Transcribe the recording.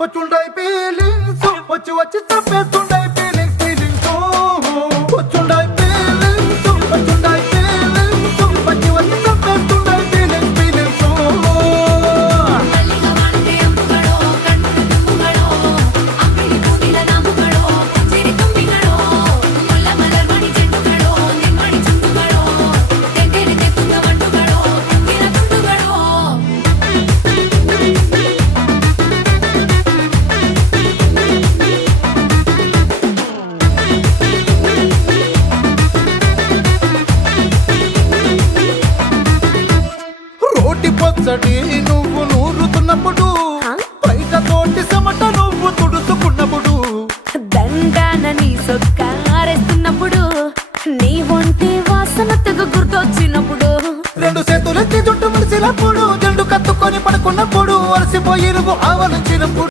వచ్చుండై feelings వచ్చి వచ్చి చంపేస్తుండై feelings feelings వచ్చుండై feelings వచ్చుండై feelings వచ్చి వచ్చి చంపేస్తుండై ఫీలింగ్స్ ఫీలింగ్స్ మల్లిగా వాడితే అమ్ముగడో కన్నుడు తుమ్ముగడో అక్కడి పూదిల నాముగడో చిరి తుంబిగడో ముల్ల మలర్మణి చెట్టుగడో నిమ్మడి చుట్టుగడో తెంగేరి తెత్తుంగ వంటుగడో తుంగిన తుండుగడో రోటి పచ్చడి నువ్వు నూరుతున్నప్పుడు బయట తోటి చెమట నువ్వు తుడుచుకున్నప్పుడు దండాన నీ సొక్కారేస్తున్నప్పుడు నీ ఒంటి వాసన తెగ గుర్తొచ్చినప్పుడు రెండు చేతులెత్తి జుట్టు ముడిసినప్పుడు జెండు కత్తుకొని పడుకున్నప్పుడు అలసిపోయి నువ్వు ఆవలించినప్పుడు